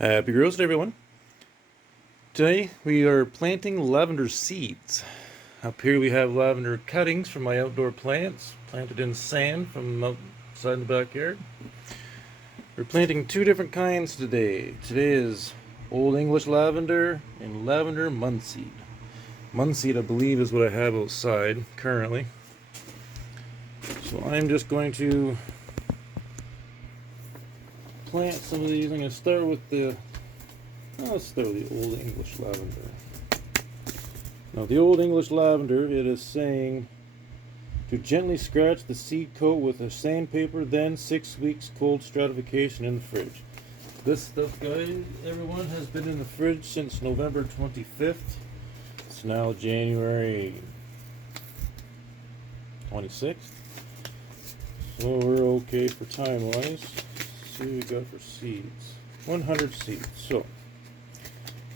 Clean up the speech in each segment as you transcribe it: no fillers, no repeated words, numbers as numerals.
Happy roast, everyone. Today we are planting lavender seeds. Up here we have lavender cuttings from my outdoor plants, planted in sand from outside the backyard. We're planting two different kinds today. Today is Old English Lavender and Lavender Munseed. Munseed, I believe, is what I have outside currently. So I'm just going to plant some of these. I'm going to start with let's start with the Old English Lavender. Now, the Old English Lavender, it is saying to gently scratch the seed coat with a sandpaper, then 6 weeks cold stratification in the fridge. This stuff, guys, everyone, has been in the fridge since November 25th. It's now January 26th. So we're okay for time-wise. Let's see what we got for seeds. 100 seeds. So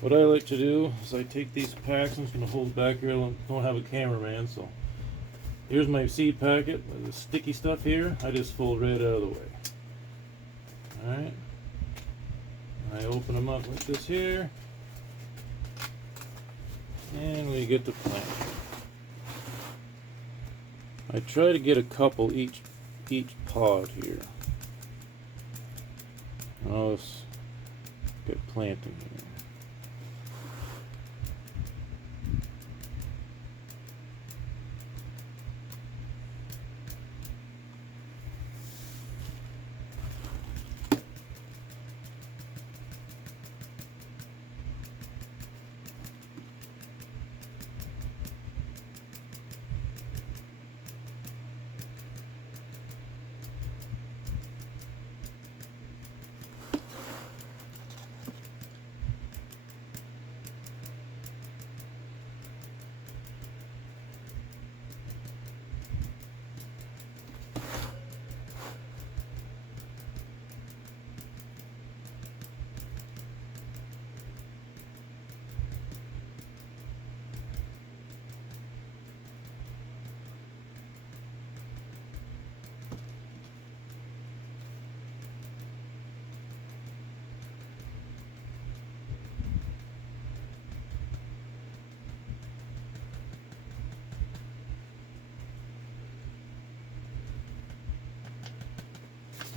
what I like to do is I take these packs. I'm just going to hold back here. I don't have a cameraman, so here's my seed packet. The sticky stuff here, I just fold right out of the way. Alright. I open them up like this here. And we get to plant. I try to get a couple each pod here. Now let's get planting here.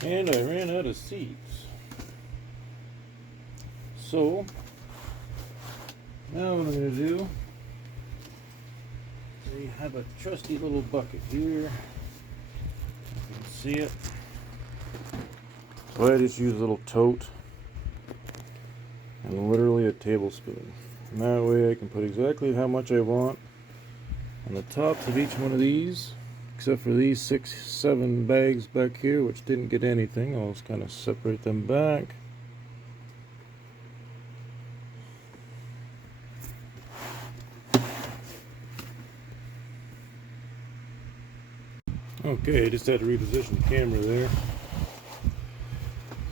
And I ran out of seeds. So now what I'm going to do, we have a trusty little bucket here. You can see it. So I just use a little tote and literally a tablespoon. And that way I can put exactly how much I want on the tops of each one of these. Except for these 6-7 bags back here, which didn't get anything. I'll just kind of separate them back. Okay, I just had to reposition the camera there.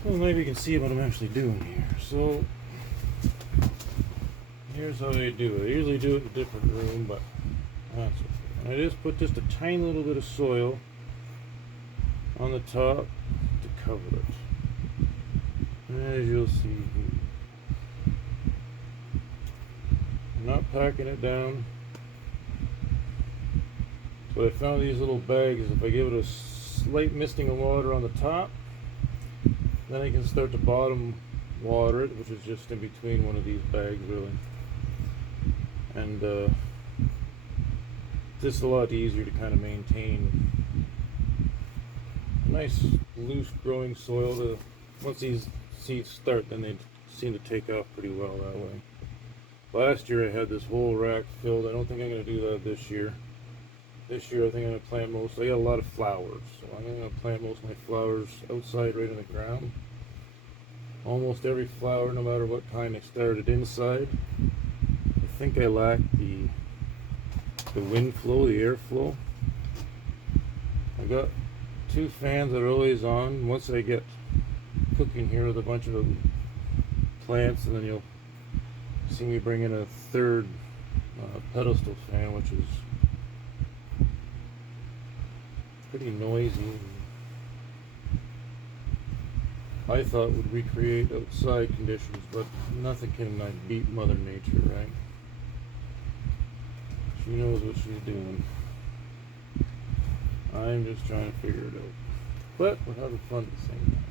So maybe you can see what I'm actually doing here. So here's how I do it. I usually do it in a different room, but that's okay. I just put just a tiny little bit of soil on the top to cover it. As you'll see, I'm not packing it down. So I found these little bags. If I give it a slight misting of water on the top, then I can start to bottom water it, which is just in between one of these bags, really. And just a lot easier to kind of maintain a nice loose growing soil. Once these seeds start, then they seem to take off pretty well that way. Last year I had this whole rack filled. I don't think I'm going to do that this year. This year I think I'm going to plant most. I got a lot of flowers, so I'm going to plant most of my flowers outside right in the ground. Almost every flower, no matter what kind I started inside. I think I lack the wind flow, the airflow. I got 2 fans that are always on. Once I get cooking here with a bunch of plants, and then you'll see me bring in a third pedestal fan, which is pretty noisy. I thought would recreate outside conditions, but nothing can beat Mother Nature, right? She knows what she's doing. I'm just trying to figure it out. But we're having fun at the same time.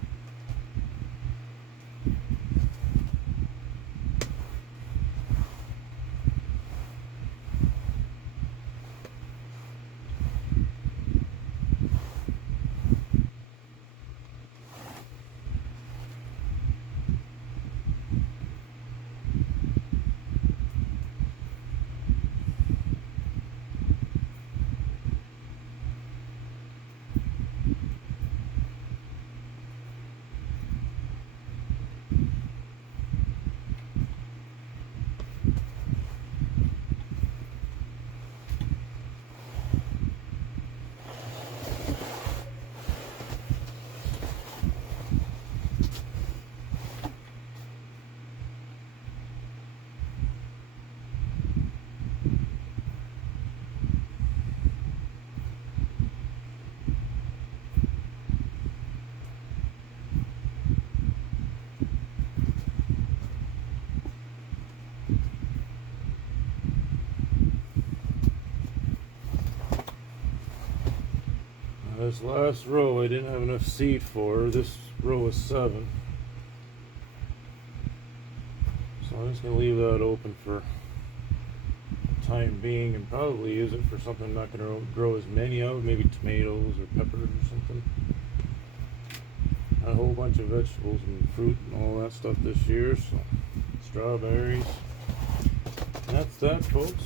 This last row I didn't have enough seed for. This row is 7. So I'm just going to leave that open for the time being and probably use it for something I'm not going to grow as many of, maybe tomatoes or peppers or something. A whole bunch of vegetables and fruit and all that stuff this year, so strawberries. And that's that, folks.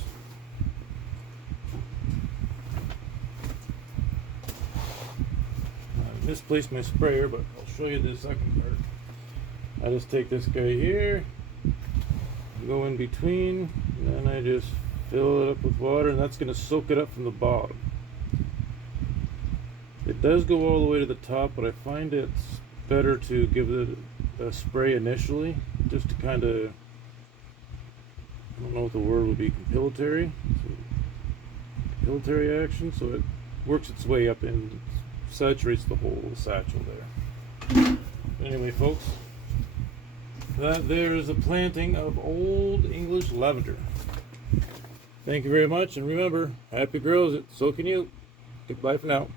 Misplaced my sprayer, but I'll show you the second part. I just take this guy here, go in between, and then I just fill it up with water, and that's going to soak it up from the bottom. It does go all the way to the top, but I find it's better to give it a spray initially, just to kind of, I don't know what the word would be, compilatory action, so it works its way up and saturates the whole satchel there. Anyway, folks, that there is a planting of Old English Lavender. Thank you very much, and remember, happy grows it, so can you. Goodbye for now.